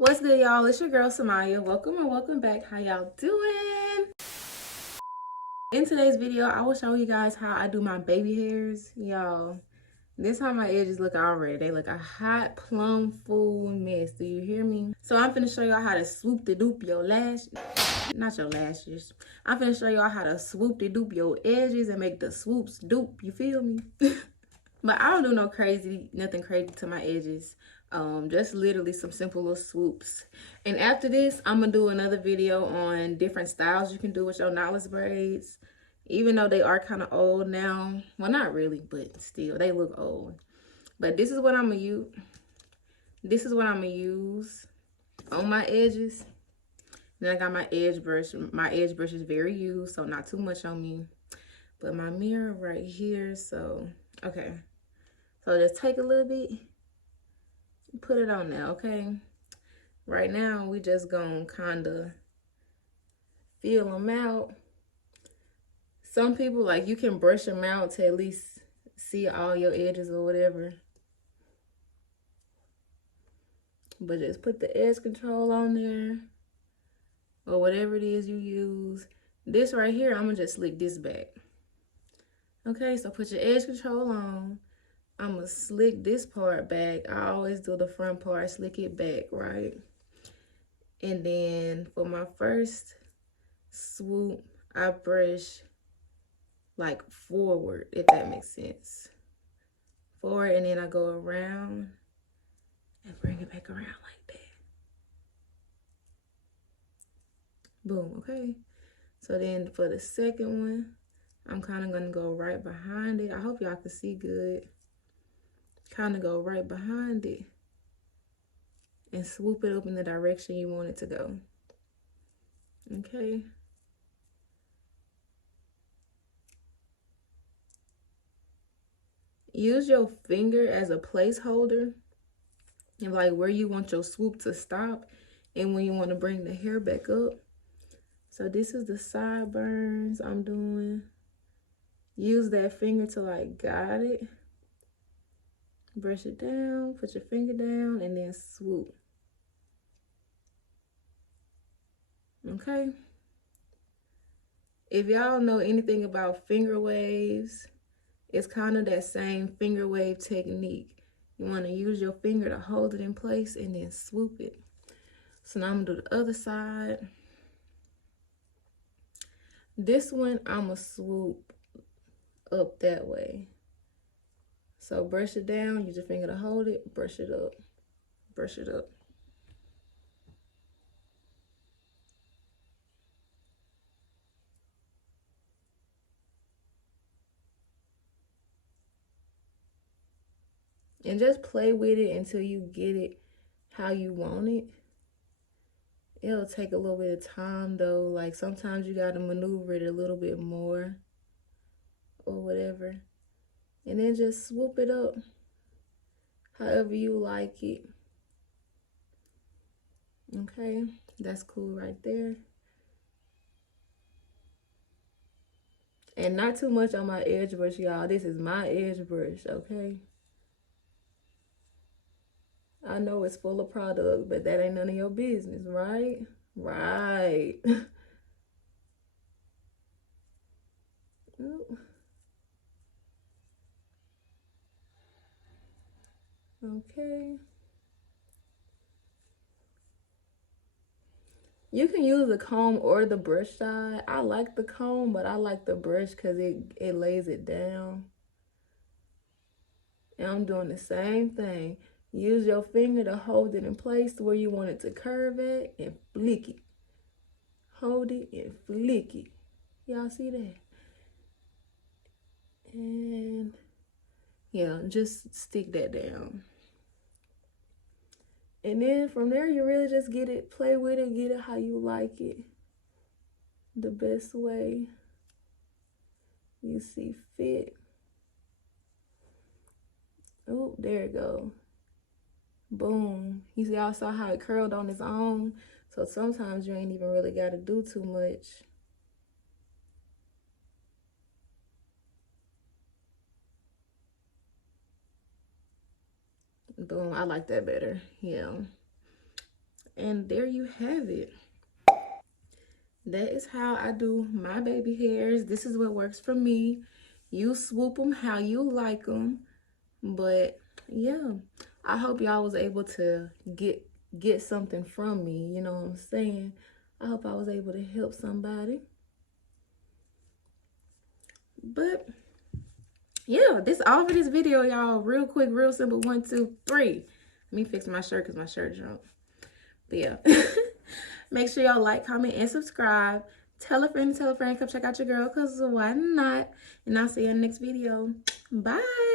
What's good, y'all? It's your girl Samaya. Welcome and welcome back. How y'all doing? In today's video, I will show you guys how I do my baby hairs. Y'all, this how my edges look already. They look a hot plum full mess. Do you hear me? So I'm finna show y'all how to swoop the doop your not your lashes. I'm finna show y'all how to swoop the doop your edges and make the swoops doop. You feel me? But I don't do nothing crazy to my edges. Just literally some simple little swoops. And after this, I'm gonna do another video on different styles you can do with your knotless braids. Even though they are kind of old now. Well, not really, but still, they look old. But this is what I'm gonna use. This is what I'm gonna use on my edges. Then I got my edge brush. My edge brush is very used, so not too much on me. But my mirror right here, so, okay. So just take a little bit, put it on there, okay? Right now, we just gonna kinda feel them out. Some people, like, you can brush them out to at least see all your edges or whatever. But just put the edge control on there, or whatever it is you use. This right here, I'm gonna just slick this back. Okay, so put your edge control on. I'm gonna slick this part back. I always do the front part, slick it back, right? And then for my first swoop, I brush like forward, if that makes sense. Forward, and then I go around and bring it back around like that. Boom, okay? So then for the second one, I'm kind of gonna go right behind it. I hope y'all can see good. Kind of go right behind it and swoop it up in the direction you want it to go. Okay. Use your finger as a placeholder and like where you want your swoop to stop and when you want to bring the hair back up. So this is the sideburns I'm doing. Use that finger to like guide it. Brush it down, put your finger down, and then swoop. Okay? If y'all know anything about finger waves, it's kind of that same finger wave technique. You want to use your finger to hold it in place and then swoop it. So now I'm going to do the other side. This one, I'm going to swoop up that way. So brush it down, use your finger to hold it, brush it up, brush it up. And just play with it until you get it how you want it. It'll take a little bit of time though. Like sometimes you gotta maneuver it a little bit more or whatever. And then just swoop it up however you like it. Okay, that's cool right there. And not too much on my edge brush, y'all. This is my edge brush, okay? I know it's full of product, but that ain't none of your business, right? Right. Okay. You can use the comb or the brush side. I like the comb, but I like the brush because it lays it down. And I'm doing the same thing. Use your finger to hold it in place to where you want it to curve at and flick it. Hold it and flick it. Y'all see that? And yeah, just stick that down. And then from there, you really just get it, play with it, get it how you like it. The best way you see fit. Oh, there it go. Boom. Y'all saw how it curled on its own. So sometimes you ain't even really got to do too much. Boom, I like that better. Yeah. And there you have it. That is how I do my baby hairs. This is what works for me. You swoop them how you like them. But yeah, I hope y'all was able to get something from me. You know what I'm saying? I hope I was able to help somebody. But yeah, this all for this video, y'all. Real quick, real simple. 1, 2, 3. Let me fix my shirt because my shirt jumped. But yeah. Make sure y'all like, comment, and subscribe. Tell a friend, come check out your girl, because why not? And I'll see you in the next video. Bye.